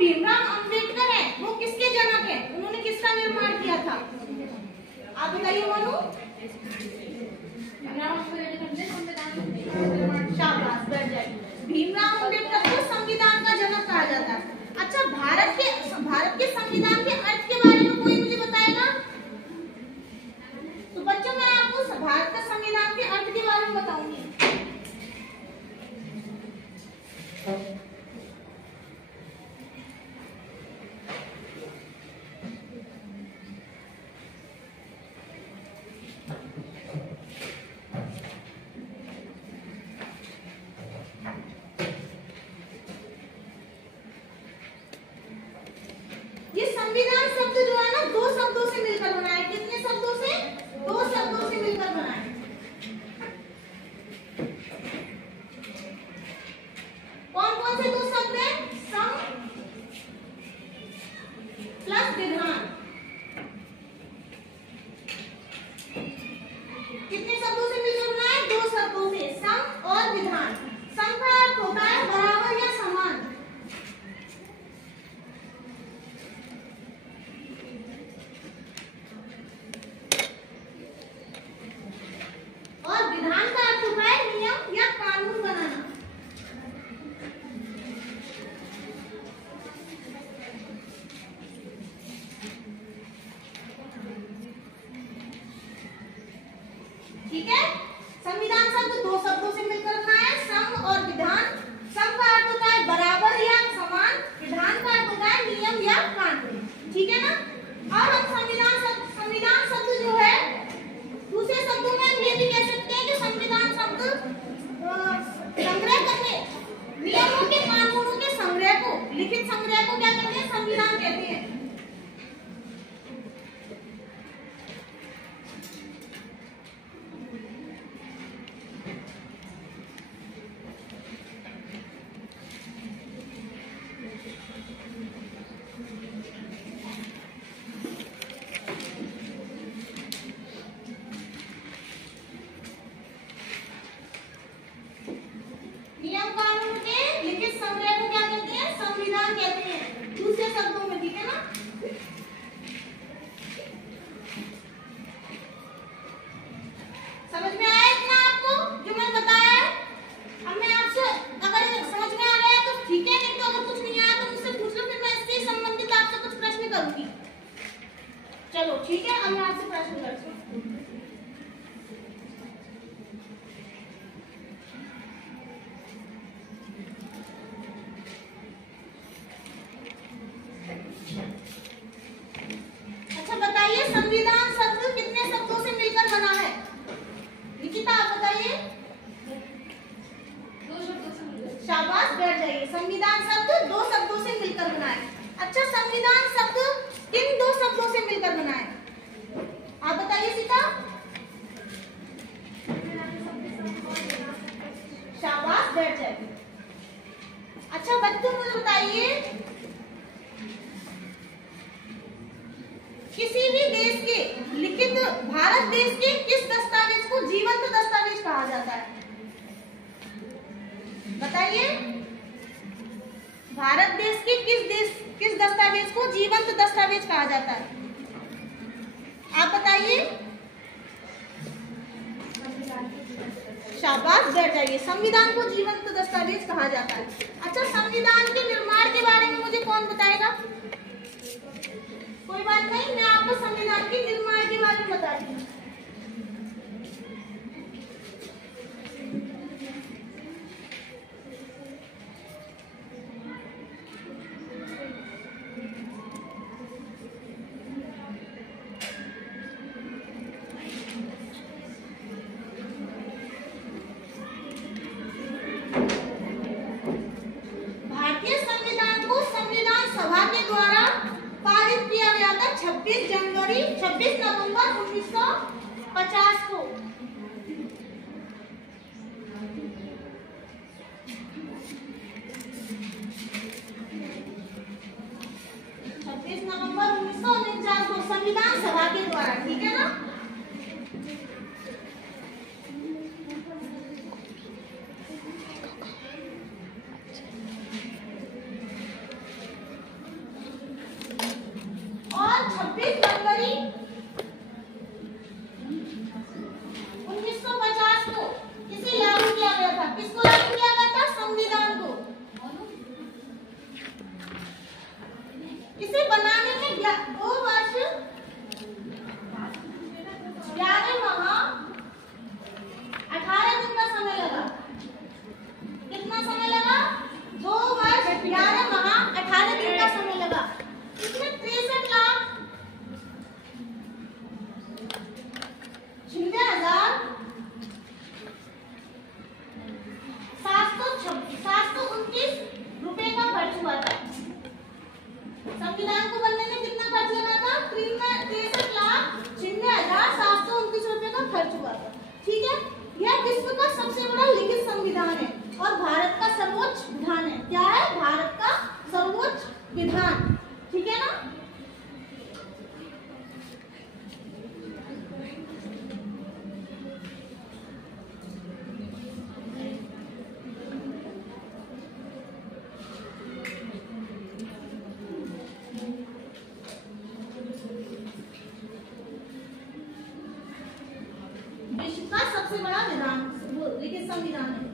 भीमराव अंबेडकर है वो किसके जनक है, उन्होंने किसका निर्माण किया था, आप बताइए मोनू। शाबाश, बैठ जाइए। भीमराव अंबेडकर को संविधान का जनक कहा जाता है। अच्छा, भारत के संविधान के अर्थ के बारे में कोई मुझे बताएगा? तो बच्चों मैं आपको भारत का संविधान के अर्थ के बारे में बताऊंगी। ये संविधान शब्द जो है ना दो शब्दों से मिलकर बना है। कितने शब्दों से? दो शब्दों से मिलकर बना है। कौन कौन से दो शब्द हैं? सम प्लस विधान। कितने शब्दों से मिलकर बना है? दो शब्दों से, सम और विधान। सम का अर्थ होता है बराबर या समान, और विधान का अर्थ होता है नियम या कानून बनाना। ठीक है, संविधान शब्द दो शब्दों से मिलकर बना है, सम और विधान। सम का अर्थ होता है बराबर या समान, विधान का अर्थ होता है नियम या कानून। ठीक है ना। और हम संविधान शब्द जो है दूसरे शब्दों में हम ये भी कह सकते हैं कि संविधान शब्द संग्रह करने, नियमों के कानूनों के संग्रह को, लिखित संग्रह को क्या कहते हैं? संविधान कहते हैं। नियम कानून के लिखित संग्रह को क्या कहते हैं? संविधान कहते हैं दूसरे शब्दों में। ठीक है ना। समझ में आया इतना आपको जो मैंने बताया है? अब मैं आपसे अगर समझ में आ रहा है तो ठीक है, नहीं तो अगर कुछ नहीं आया तो मुझसे पूछ लो, फिर मैं इससे संबंधित आपसे कुछ प्रश्न करूंगी। चलो ठीक है, अब मैं आपसे प्रश्न करती हूँ। अच्छा बताइए, संविधान शब्द कितने शब्दों से मिलकर बना है? निकिता आप बताइए। शाबाश, बैठ जाइए। संविधान शब्द दो शब्दों से मिलकर बना है। अच्छा, संविधान शब्द किन दो शब्दों से मिलकर बना है? आप बताइए सीता। शाबाश, बैठ जाइए। अच्छा बच्चों मुझे बताइए, किसी भी देश के लिखित, भारत देश के किस दस्तावेज को जीवंत दस्तावेज कहा जाता है? बताइए, भारत देश के किस दस्तावेज को जीवंत दस्तावेज कहा जाता है? आप बताइए। शाबाश, बैठ जाइए। संविधान को जीवंत दस्तावेज कहा जाता है। अच्छा, संविधान के निर्माण के बारे में मुझे कौन बताएगा? कोई बात नहीं, मैं आपको संविधान के निर्माण के बारे में बताती हूँ। भारतीय संविधान को संविधान सभा के द्वारा पारित किया गया था 26 नवंबर 1950 को। 26 नवंबर 1949 को संविधान सभा के द्वारा। ठीक है ना। सबसे बड़ा विधान वो लिखित संविधान है।